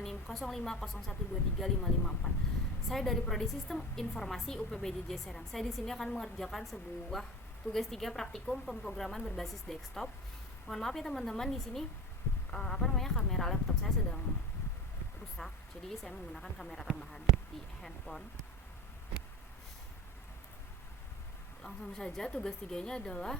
dengan NIM 0501235554. Saya dari Prodi Sistem Informasi UPBJJ Serang. Saya di sini akan mengerjakan sebuah tugas 3 praktikum pemrograman berbasis desktop. Mohon maaf ya teman-teman, di sini kamera laptop saya sedang rusak, jadi saya menggunakan kamera tambahan di handphone. Langsung saja, tugas 3-nya adalah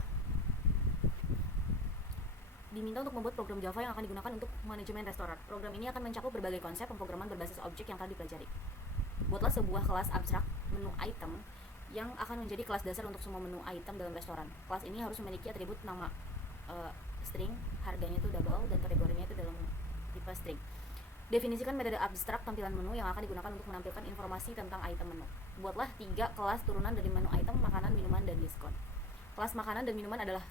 diminta untuk membuat program Java yang akan digunakan untuk manajemen restoran. Program ini akan mencakup berbagai konsep pemrograman berbasis objek yang telah dipelajari. Buatlah sebuah kelas abstrak menu item yang akan menjadi kelas dasar untuk semua menu item dalam restoran. Kelas ini harus memiliki atribut nama string, harganya itu double, dan kategorinya itu dalam tipe string. Definisikan metode abstrak tampilan menu yang akan digunakan untuk menampilkan informasi tentang item menu. Buatlah 3 kelas turunan dari menu item, makanan, minuman, dan diskon. Kelas makanan dan minuman adalah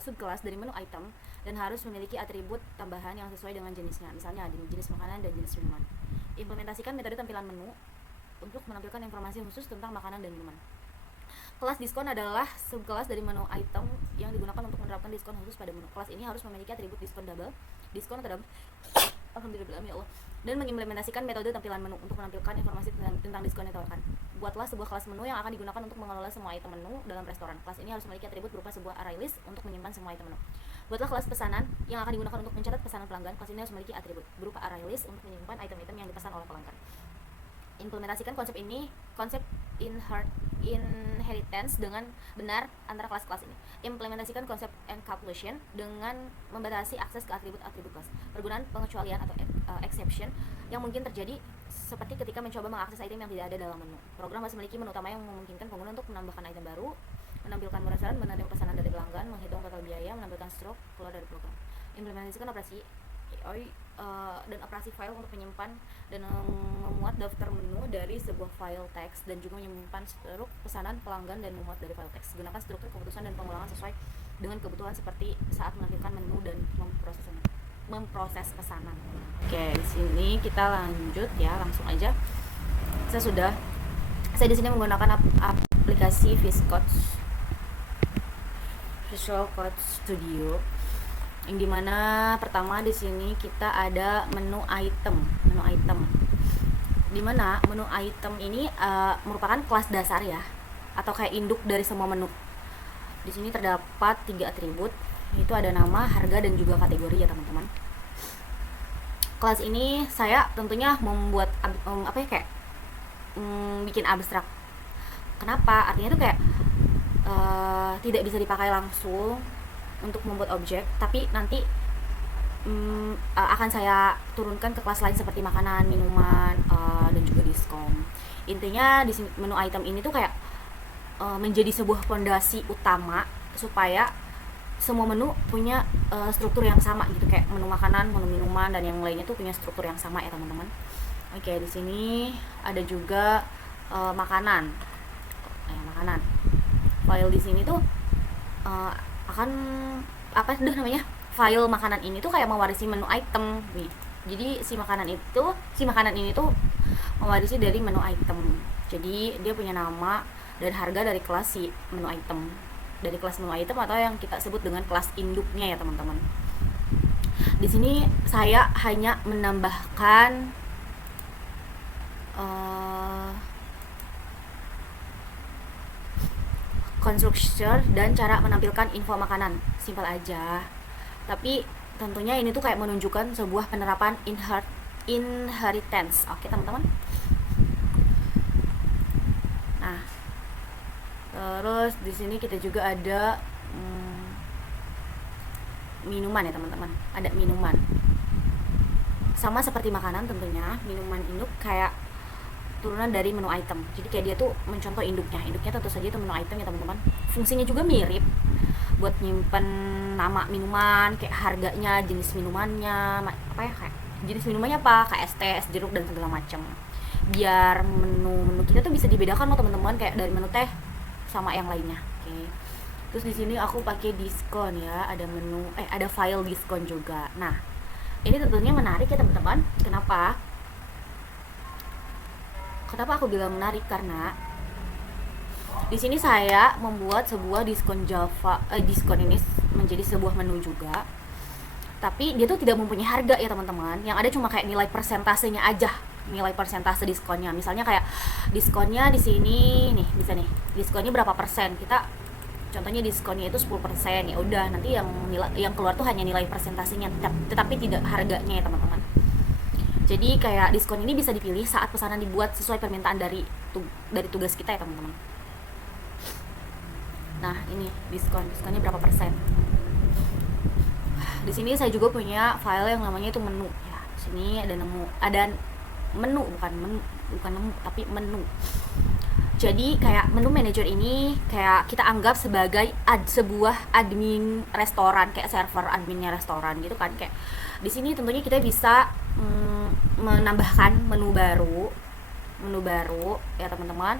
subkelas dari menu item dan harus memiliki atribut tambahan yang sesuai dengan jenisnya. Misalnya ada jenis makanan dan jenis minuman. Implementasikan metode tampilan menu untuk menampilkan informasi khusus tentang makanan dan minuman. Kelas diskon adalah subkelas dari menu item yang digunakan untuk menerapkan diskon khusus pada menu. Kelas ini harus memiliki atribut diskon atau double alhamdulillah ya Allah, dan mengimplementasikan metode tampilan menu untuk menampilkan informasi tentang diskon yang ditawarkan. Buatlah sebuah kelas menu yang akan digunakan untuk mengelola semua item menu dalam restoran. Kelas ini harus memiliki atribut berupa sebuah array list untuk menyimpan semua item menu. Buatlah kelas pesanan yang akan digunakan untuk mencatat pesanan pelanggan. Kelas ini harus memiliki atribut berupa array list untuk menyimpan item-item yang dipesan oleh pelanggan. Implementasikan konsep inheritance dengan benar antara kelas-kelas ini. Implementasikan konsep encapsulation dengan membatasi akses ke atribut-atribut kelas. Pergunaan pengecualian atau exception yang mungkin terjadi seperti ketika mencoba mengakses item yang tidak ada dalam menu. Program harus memiliki menu utama yang memungkinkan pengguna untuk menambahkan item baru, menampilkan restoran, menerima pesanan dari pelanggan, menghitung total biaya, menampilkan stroke keluar dari program. Implementasikan operasi dan operasi file untuk menyimpan dan memuat daftar menu dari sebuah file teks dan juga menyimpan struktur pesanan pelanggan dan memuat dari file teks. Gunakan struktur keputusan dan pengulangan sesuai dengan kebutuhan seperti saat menampilkan menu dan memproses pesanan. Oke, di sini kita lanjut ya, langsung aja. Saya di sini menggunakan aplikasi Visual Code Studio, yang dimana pertama di sini kita ada menu item, dimana menu item ini merupakan kelas dasar ya, atau kayak induk dari semua menu. Di sini terdapat 3 atribut, yaitu ada nama, harga, dan juga kategori ya teman-teman. Kelas ini saya tentunya membuat bikin abstrak. Kenapa? Artinya itu kayak tidak bisa dipakai langsung untuk membuat objek, tapi nanti akan saya turunkan ke kelas lain seperti makanan, minuman, dan juga diskon. Intinya di menu item ini tuh kayak menjadi sebuah fondasi utama supaya semua menu punya struktur yang sama gitu, kayak menu makanan, menu minuman, dan yang lainnya tuh punya struktur yang sama ya teman-teman. Oke, di sini ada juga makanan. File di sini tuh akan file makanan ini tuh kayak mewarisi menu item nih. Jadi si makanan ini tuh mewarisi dari menu item. Jadi dia punya nama dan harga dari kelas si menu item, dari kelas menu item atau yang kita sebut dengan kelas induknya ya teman-teman. Di sini saya hanya menambahkan konstruktur dan cara menampilkan info makanan, simpel aja. Tapi tentunya ini tuh kayak menunjukkan sebuah penerapan inheritance. Oke teman-teman. Nah, terus di sini kita juga ada minuman ya teman-teman. Ada minuman. Sama seperti makanan tentunya, minuman induk kayak turunan dari menu item. Jadi kayak dia tuh mencontoh induknya tentu saja itu menu item ya teman-teman. Fungsinya juga mirip, buat nyimpen nama minuman, kayak harganya, jenis minumannya, kayak jenis minumannya kayak es teh, es jeruk, dan segala macam. Biar menu kita tuh bisa dibedakan loh teman-teman, kayak dari menu teh sama yang lainnya. Oke. Terus di sini aku pakai diskon ya, ada file diskon juga. Nah, ini tentunya menarik ya teman-teman. Kenapa aku bilang menarik? Karena di sini saya membuat sebuah diskon Java, diskon ini menjadi sebuah menu juga. tapi dia tuh tidak mempunyai harga ya teman-teman, yang ada cuma kayak nilai persentasenya aja, nilai persentase diskonnya. Misalnya kayak diskonnya di sini nih, bisa nih diskonnya berapa persen, kita contohnya diskonnya itu 10%, ya udah nanti yang keluar tuh hanya nilai persentasenya, tetapi tidak harganya ya teman-teman. Jadi kayak diskon ini bisa dipilih saat pesanan dibuat sesuai permintaan dari tugas kita ya teman-teman. Nah ini diskonnya berapa persen. Di sini saya juga punya file yang namanya itu menu ya. Di sini ada menu, bukan nemu tapi menu. Jadi kayak menu manager ini kayak kita anggap sebagai sebuah admin restoran, kayak server adminnya restoran gitu kan. Kayak di sini tentunya kita bisa menambahkan menu baru ya teman-teman.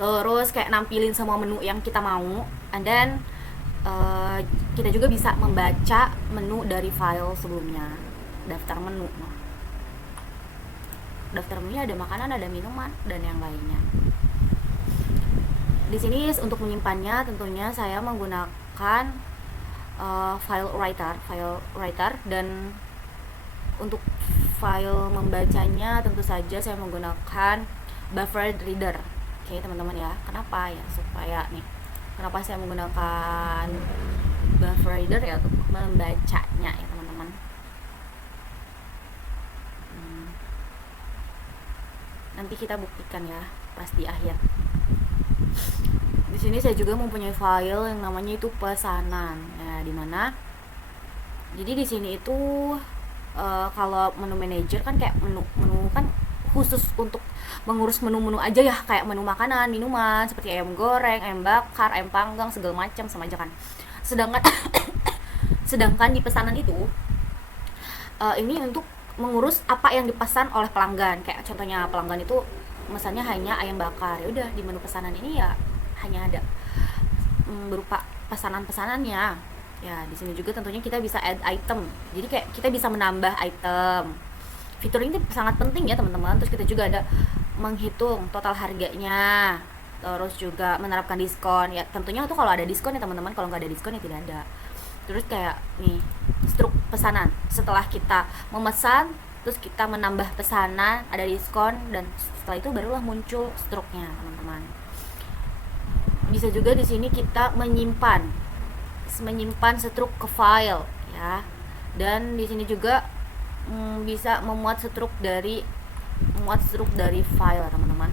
Terus kayak nampilin semua menu yang kita mau, and then kita juga bisa membaca menu dari file sebelumnya, daftar menu. Daftar menunya ada makanan, ada minuman, dan yang lainnya. Di sini untuk menyimpannya tentunya saya menggunakan file writer, dan untuk file membacanya tentu saja saya menggunakan buffer reader. Oke teman-teman ya. Kenapa ya? Supaya nih, kenapa saya menggunakan buffer reader ya, untuk membacanya ya teman-teman. Nanti kita buktikan ya pas di akhir. Di sini saya juga mempunyai file yang namanya itu pesanan. Nah, di mana? Jadi di sini itu kalau menu manager kan kayak menu kan khusus untuk mengurus menu-menu aja ya, kayak menu makanan, minuman seperti ayam goreng, ayam bakar, ayam panggang, segala macam sama aja kan. Sedangkan di pesanan itu ini untuk mengurus apa yang dipesan oleh pelanggan. Kayak contohnya pelanggan itu mesannya hanya ayam bakar, ya udah di menu pesanan ini ya hanya ada berupa pesanan-pesanannya. Ya di sini juga tentunya kita bisa add item, jadi kayak kita bisa menambah item. Fitur ini sangat penting ya teman-teman. Terus kita juga ada menghitung total harganya, terus juga menerapkan diskon ya, tentunya itu kalau ada diskon ya teman-teman, kalau nggak ada diskon ya tidak ada. Terus kayak nih struk pesanan, setelah kita memesan terus kita menambah pesanan ada diskon, dan setelah itu barulah muncul struknya teman-teman. Bisa juga di sini kita menyimpan struk ke file ya, dan di sini juga bisa memuat struk dari file teman-teman.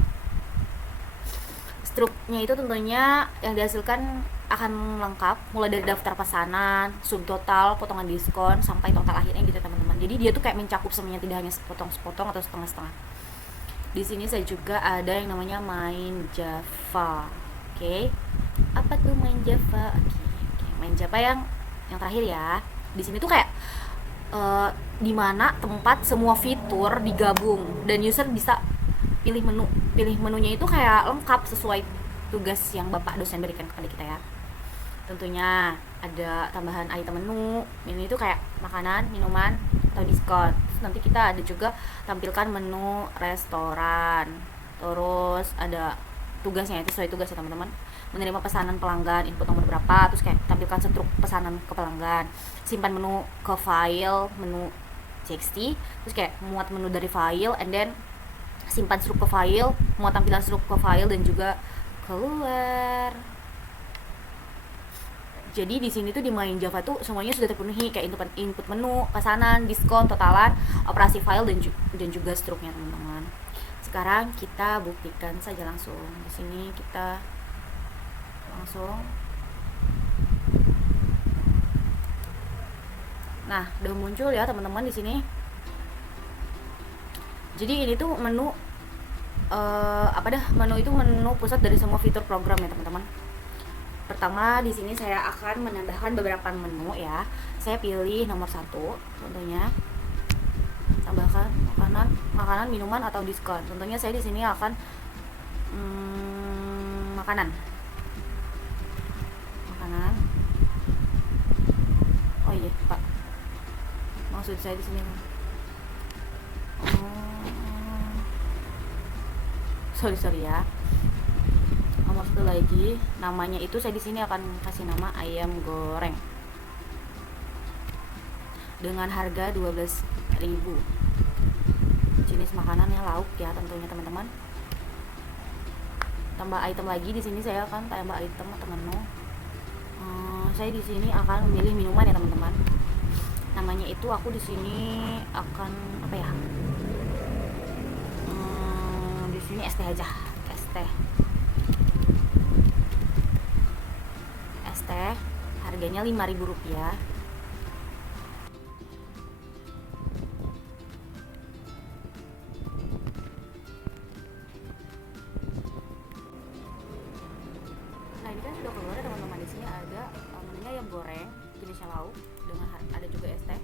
Struknya itu tentunya yang dihasilkan akan lengkap, mulai dari daftar pesanan, subtotal, potongan diskon, sampai total akhirnya gitu teman-teman. Jadi dia tuh kayak mencakup semuanya, tidak hanya sepotong-sepotong atau setengah-setengah. Di sini saya juga ada yang namanya main Java. Oke. Apa tuh main Java? Oke. Main Java yang terakhir ya. Di sini tuh kayak di mana tempat semua fitur digabung dan user bisa pilih menunya itu kayak lengkap sesuai tugas yang Bapak dosen berikan kepada kita ya. Tentunya ada tambahan item menu itu kayak makanan, minuman, atau diskon. Terus nanti kita ada juga tampilkan menu restoran. Terus ada tugasnya, itu sesuai tugas ya teman-teman. Menerima pesanan pelanggan, input nomor berapa, terus kayak tampilkan struk pesanan ke pelanggan. Simpan menu ke file, menu txt, terus kayak muat menu dari file, and then simpan struk ke file, muat tampilan struk ke file, dan juga keluar. Jadi di sini tuh di main Java tuh semuanya sudah terpenuhi, kayak input menu, pesanan, diskon, totalan, operasi file, dan juga struknya teman-teman. Sekarang kita buktikan saja langsung. Di sini kita langsung. Nah, udah muncul ya teman-teman di sini. Jadi ini tuh menu menu itu menu pusat dari semua fitur program ya teman-teman. Pertama di sini saya akan menambahkan beberapa menu ya. Saya pilih nomor 1 contohnya. Tambahkan makanan, minuman, atau diskon. Tentunya saya di sini akan makanan. Oh iya, Pak. Maksud saya di sini. Sorry ya. Nomor 1 lagi, namanya itu saya di sini akan kasih nama ayam goreng. dengan harga 12.000. Jenis makanannya lauk ya tentunya teman-teman. Tambah item lagi di sini saya akan tambah item atau menu. Saya di sini akan memilih minuman ya teman-teman. Namanya itu aku di sini akan apa ya? Di sini es teh aja, es teh. Es teh harganya Rp5.000. Nah ini kan sudah keluar ya teman-teman. Di sini ada menunya ayam goreng jenisnya lauk dengan ada juga es teh.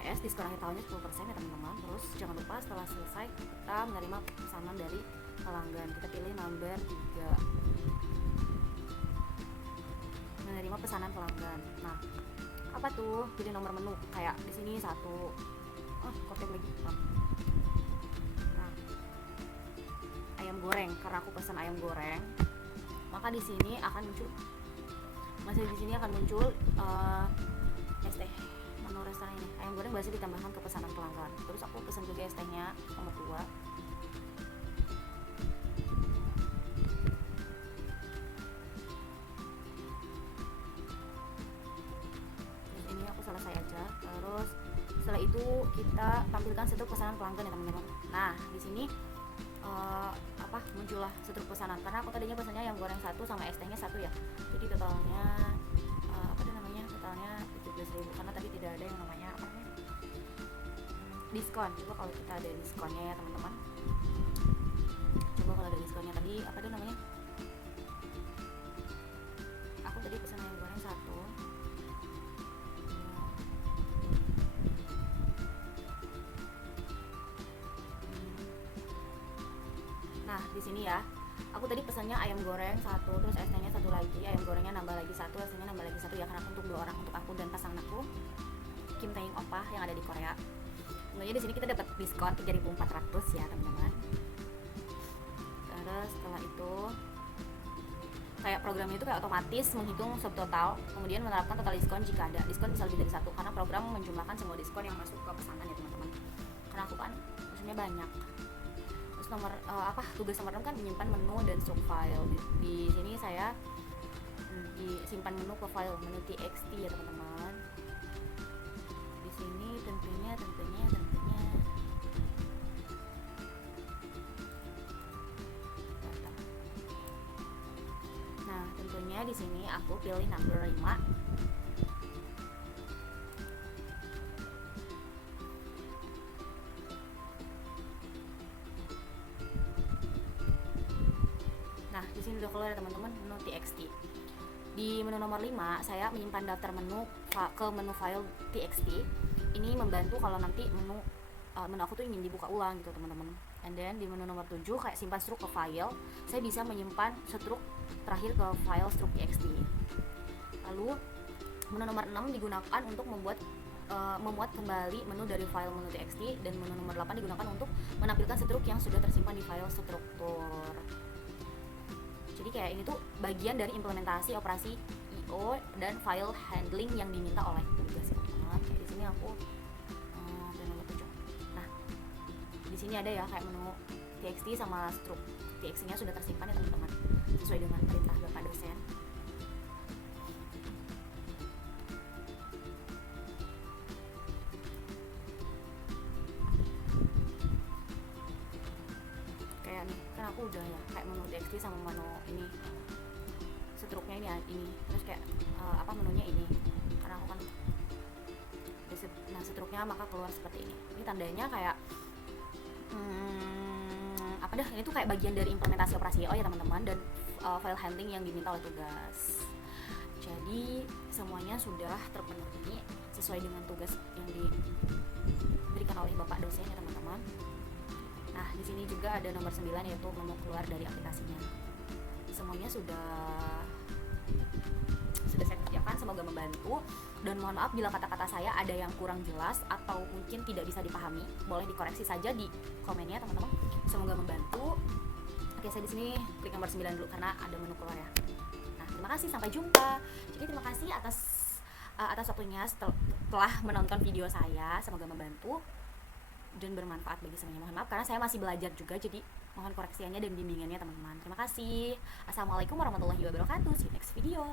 Es diskon akhir tahunnya 10% ya teman-teman. Terus jangan lupa setelah selesai kita menerima pesanan dari pelanggan. Kita pilih number 3, menerima pesanan pelanggan. Nah apa tuh, pilih nomor menu kayak di sini 1. Kotek lagi. Nah ayam goreng, karena aku pesan ayam goreng, maka di sini akan muncul es teh. Menu restoran ini ayam goreng biasa ditambahkan ke pesanan pelanggan. Terus aku pesan juga es tehnya nomor 2. Terus ini aku selesai aja. Terus setelah itu kita tampilkan setruk pesanan pelanggan ya teman-teman. Nah di sini muncullah setruk pesanan, karena aku tadinya pesannya ayam goreng 1 sama es tehnya 1 ya. Jadi totalnya totalnya 17.000 karena tadi tidak ada yang namanya diskon. Coba kalau kita ada diskonnya ya teman-teman. Coba kalau ada diskonnya tadi aku tadi pesan ayam goreng 1. Nah di sini ya, aku tadi pesannya ayam goreng 1, terus es tehnya 1 lagi, ayam gorengnya nambah lagi 1, es tehnya nambah lagi 1 ya, karena untuk 2 orang, untuk aku dan pasangan aku Kim Tae Oppa yang ada di Korea. Tentunya di sini kita dapat diskon 3.400 ya teman-teman. Terus setelah itu kayak programnya itu kayak otomatis menghitung subtotal, kemudian menerapkan total diskon jika ada. Diskon bisa lebih dari 1 karena program menjumlahkan semua diskon yang masuk ke pesanan ya teman-teman. Karena aku kan maksudnya banyak. Tugas nomor 6 kan menyimpan menu dan sub file. Di sini saya disimpan menu ke file menu txt ya teman-teman. Di sini tentunya nah tentunya di sini aku pilih number 5. Nah, di sini udah keluar teman-teman menu txt. Di menu nomor 5 saya menyimpan daftar menu ke menu file txt. Ini membantu kalau nanti menu aku tuh ingin dibuka ulang gitu teman-teman. And then di menu nomor 7 kayak simpan struk ke file, saya bisa menyimpan struk terakhir ke file struk txt. Lalu menu nomor 6 digunakan untuk memuat kembali menu dari file menu txt, dan menu nomor 8 digunakan untuk menampilkan struk yang sudah tersimpan di file struktur. Jadi kayak ini tuh bagian dari implementasi operasi IO dan file handling yang diminta oleh tugas ya teman-teman. Kayak di sini aku nomor 7. Nah, di sini ada ya kayak menu txt sama struk txt-nya sudah tersimpan ya teman-teman, sesuai dengan perintah Bapak dosen. Kayak nih, kan aku udah ya kayak menu txt sama menu ini struknya ini terus kayak menunya ini, karena aku kan struknya maka keluar seperti ini. Ini tandanya kayak ini tuh kayak bagian dari implementasi operasi IO ya teman-teman, dan file handling yang diminta oleh tugas. Jadi semuanya sudah terpenuhi sesuai dengan tugas yang diberikan oleh Bapak dosen ya teman-teman. Nah, di sini juga ada nomor 9 yaitu menu keluar dari aplikasinya. Semuanya sudah saya kerjakan, semoga membantu, dan mohon maaf bila kata-kata saya ada yang kurang jelas atau mungkin tidak bisa dipahami, boleh dikoreksi saja di komennya teman-teman. Semoga membantu. Oke, saya di sini klik nomor 9 dulu karena ada menu keluar ya. Nah, terima kasih, sampai jumpa. Jadi terima kasih atas atas waktunya setelah menonton video saya. Semoga membantu dan bermanfaat bagi semuanya. Mohon maaf karena saya masih belajar juga, jadi mohon koreksiannya dan bimbingannya teman-teman. Terima kasih. Assalamualaikum warahmatullahi wabarakatuh. See you next video.